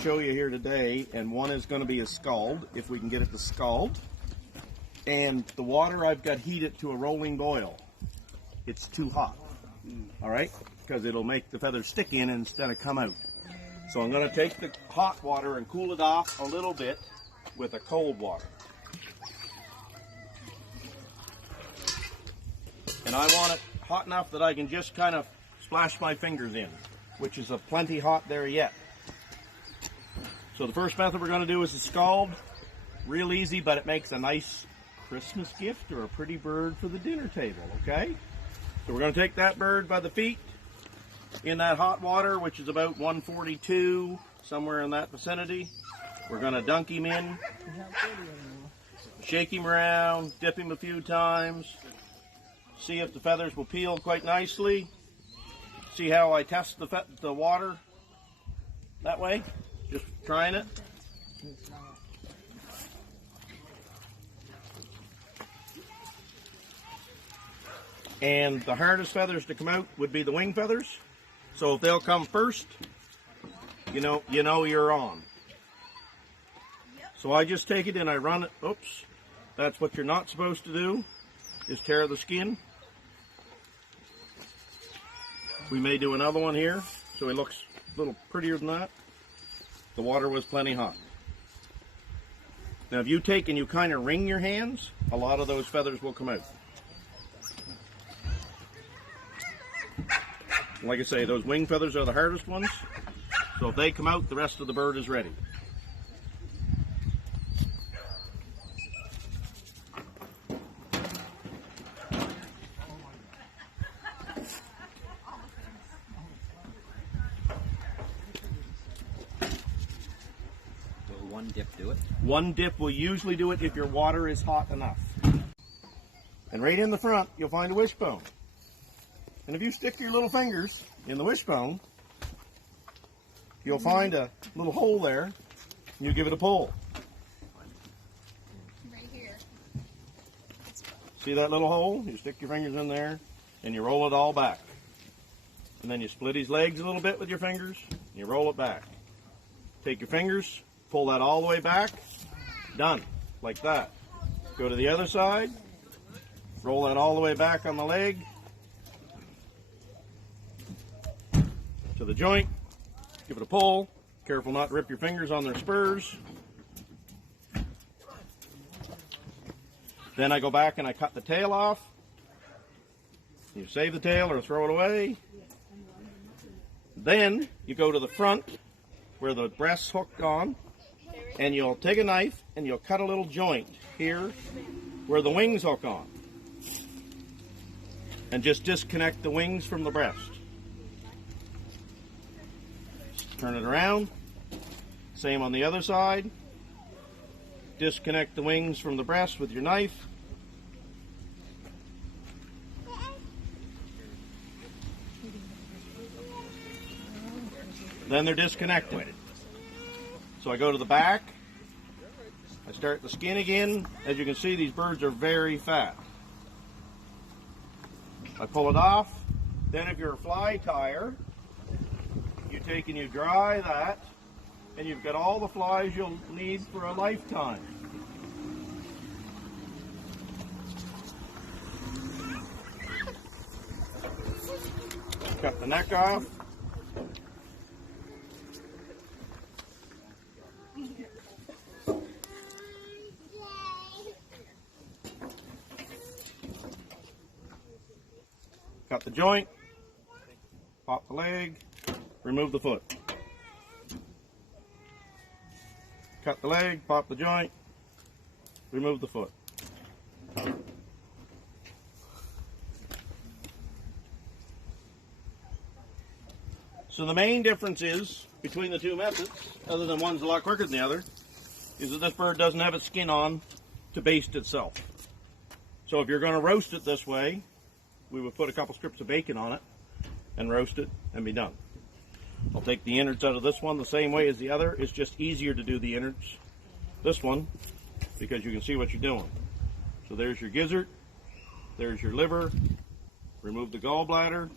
show you here today, and one is going to be a scald, if we can get it to scald. And the water I've got heated to a rolling boil. It's too hot, all right, because it'll make the feathers stick in instead of come out. So I'm going to take the hot water and cool it off a little bit with a cold water. And I want it hot enough that I can just kind of splash my fingers in, which is a plenty hot there yet. So the first method we're going to do is a scald. Real easy, but it makes a nice Christmas gift or a pretty bird for the dinner table, okay? So we're going to take that bird by the feet in that hot water, which is about 142, somewhere in that vicinity. We're going to dunk him in, shake him around, dip him a few times, see if the feathers will peel quite nicely. See how I test the water that way? Just trying it. And the hardest feathers to come out would be the wing feathers. So if they'll come first, you know you're on. So I just take it and I run it. Oops, that's what you're not supposed to do, is tear the skin. We may do another one here, so it looks a little prettier than that. The water was plenty hot. Now if you take and you kind of wring your hands, a lot of those feathers will come out. Like I say, those wing feathers are the hardest ones, so if they come out, the rest of the bird is ready. One dip do it? One dip will usually do it if your water is hot enough. And right in the front, you'll find a wishbone. And if you stick your little fingers in the wishbone, you'll find a little hole there, and you give it a pull. Right here. See that little hole? You stick your fingers in there, and you roll it all back. And then you split his legs a little bit with your fingers, and you roll it back. Take your fingers, pull that all the way back, done, like that. Go to the other side, roll that all the way back on the leg, to the joint, give it a pull, careful not to rip your fingers on their spurs. Then I go back and I cut the tail off. You save the tail or throw it away. Then you go to the front where the breast's hooked on, and you'll take a knife and you'll cut a little joint here where the wings hook on. And just disconnect the wings from the breast. Turn it around. Same on the other side. Disconnect the wings from the breast with your knife. Then they're disconnected. So I go to the back. I start the skin again. As you can see, these birds are very fat. I pull it off. Then if you're a fly tyer, you take and you dry that, and you've got all the flies you'll need for a lifetime. Cut the neck off. Cut the joint, pop the leg, remove the foot. Cut the leg, pop the joint, remove the foot. So the main difference is between the two methods, other than one's a lot quicker than the other, is that this bird doesn't have its skin on to baste itself. So if you're going to roast it this way, we would put a couple strips of bacon on it and roast it and be done. I'll take the innards out of this one the same way as the other. It's just easier to do the innards this one because you can see what you're doing. So there's your gizzard, there's your liver, remove the gallbladder.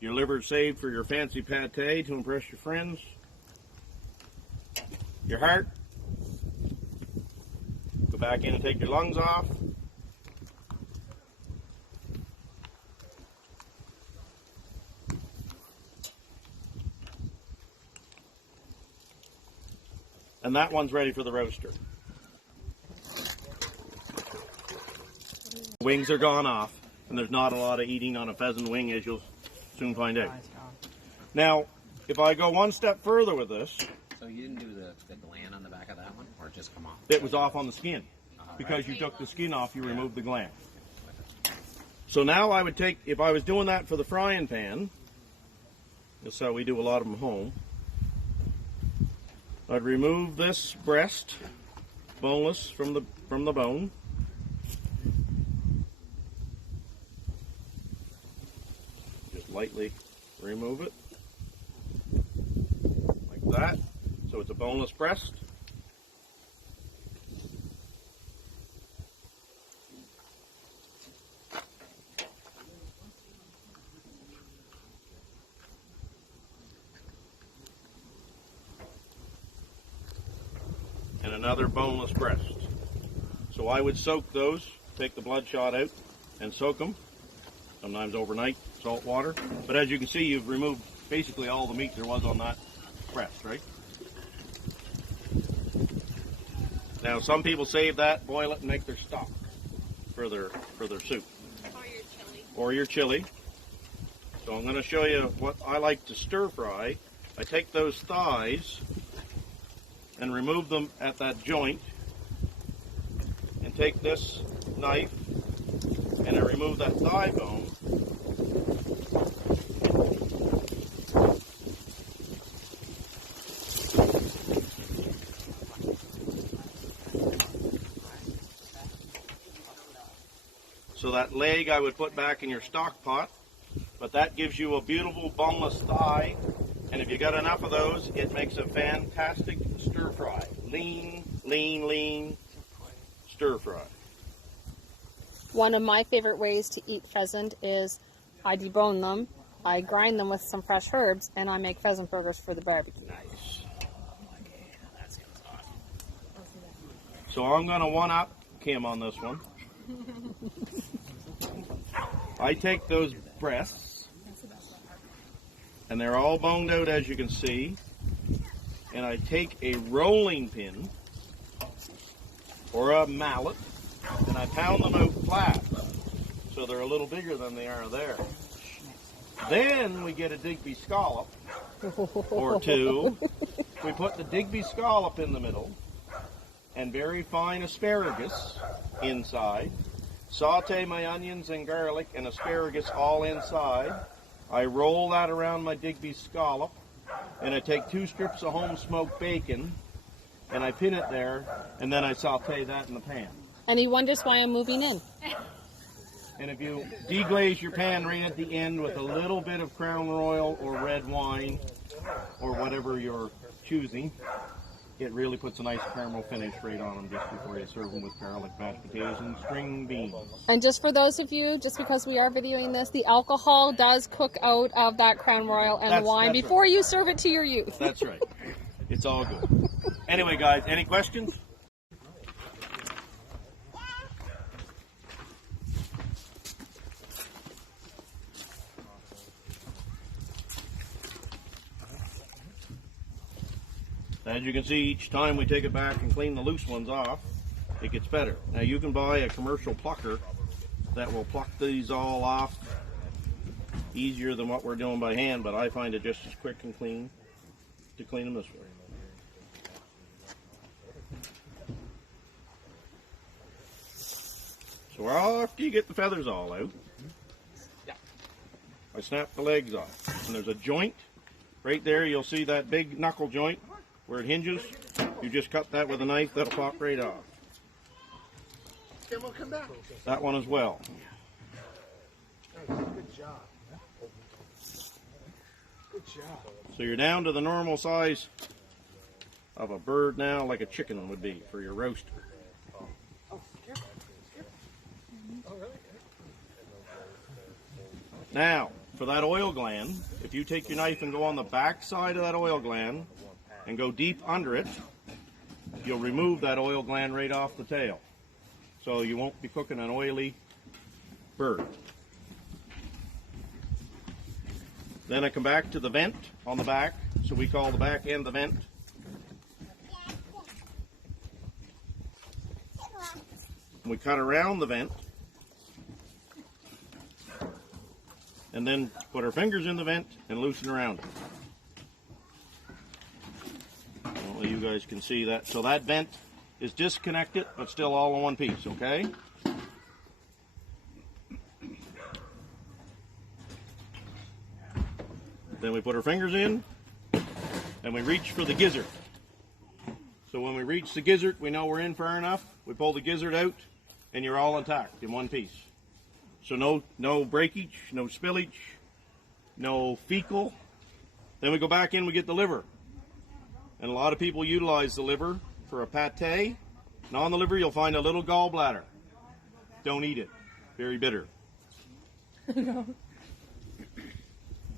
Your liver is saved for your fancy pate to impress your friends. your heart. Go back in and take your lungs off. And that one's ready for the roaster. Wings are gone off, and there's not a lot of eating on a pheasant wing, as you'll soon find out. Now, if I go one step further with this... So you didn't do the gland on the back of that one, or just come off? It was off on the skin. Because right. you took the skin off, you removed the gland. So now I would take, if I was doing that for the frying pan, that's how we do a lot of them home, I'd remove this breast, boneless, from the bone. Just lightly remove it, like that. So it's a boneless breast. And another boneless breast. So I would soak those, take the bloodshot out, and soak them, sometimes overnight, salt water. But as you can see, you've removed basically all the meat there was on that breast, right? Now some people save that, boil it, and make their stock for their soup. Or your chili. So I'm going to show you what I like to stir fry. I take those thighs and remove them at that joint, and take this knife and I remove that thigh bone, so that leg I would put back in your stock pot, but that gives you a beautiful boneless thigh. And if you got enough of those, it makes a fantastic stir fry. Lean, lean, lean stir fry. One of my favorite ways to eat pheasant is I debone them, I grind them with some fresh herbs, and I make pheasant burgers for the barbecue. Nice. So I'm going to one-up Kim on this one. I take those breasts, and they're all boned out, as you can see, and I take a rolling pin or a mallet and I pound them out flat so they're a little bigger than they are there. Then we get a Digby scallop or two. We put the Digby scallop in the middle and very fine asparagus inside. Saute my onions and garlic and asparagus all inside. I roll that around my Digby scallop, and I take 2 strips of home smoked bacon, and I pin it there, and then I saute that in the pan. And he wonders why I'm moving in. And if you deglaze your pan right at the end with a little bit of Crown Royal or red wine, or whatever you're choosing, it really puts a nice caramel finish right on them just before you serve them with garlic, mashed potatoes, and string beans. And just for those of you, just because we are videoing this, the alcohol does cook out of that Crown Royal and the wine before you serve it to your youth. That's right. It's all good. Anyway, guys, any questions? As you can see, each time we take it back and clean the loose ones off, it gets better. Now you can buy a commercial plucker that will pluck these all off easier than what we're doing by hand, but I find it just as quick and clean to clean them this way. So after you get the feathers all out, I snap the legs off. And there's a joint right there. You'll see that big knuckle joint where it hinges. You just cut that with a knife, that'll pop right off. That one as well. Good job. Good job. So you're down to the normal size of a bird now, like a chicken would be for your roaster. Now, for that oil gland, if you take your knife and go on the back side of that oil gland and go deep under it, you'll remove that oil gland right off the tail. So you won't be cooking an oily bird. Then I come back to the vent on the back, so we call the back end the vent. We cut around the vent, and then put our fingers in the vent and loosen around it. Well, you guys can see that. So that vent is disconnected, but still all in one piece, okay? Then we put our fingers in, and we reach for the gizzard. So when we reach the gizzard, we know we're in far enough. We pull the gizzard out, and you're all intact in one piece. So no breakage, no spillage, no fecal. Then we go back in, we get the liver. And a lot of people utilize the liver for a pate. And on the liver, you'll find a little gallbladder. Don't eat it. Very bitter.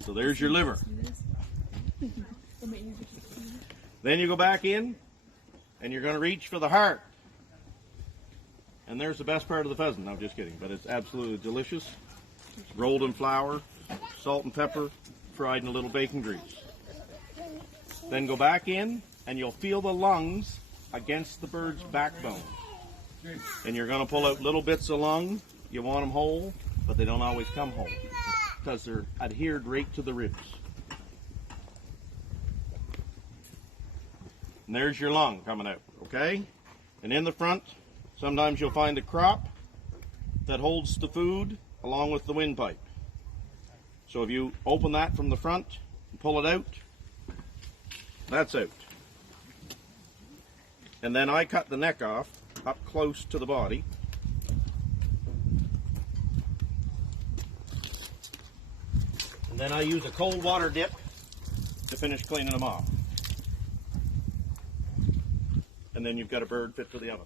So there's your liver. Then you go back in, and you're going to reach for the heart. And there's the best part of the pheasant. No, I'm just kidding, but it's absolutely delicious. Rolled in flour, salt and pepper, fried in a little bacon grease. Then go back in, and you'll feel the lungs against the bird's backbone. And you're going to pull out little bits of lung. You want them whole, but they don't always come whole because they're adhered right to the ribs. And there's your lung coming out, okay? And in the front, sometimes you'll find a crop that holds the food along with the windpipe. So if you open that from the front and pull it out, that's out. And then I cut the neck off up close to the body. And then I use a cold water dip to finish cleaning them off. And then you've got a bird fit for the oven.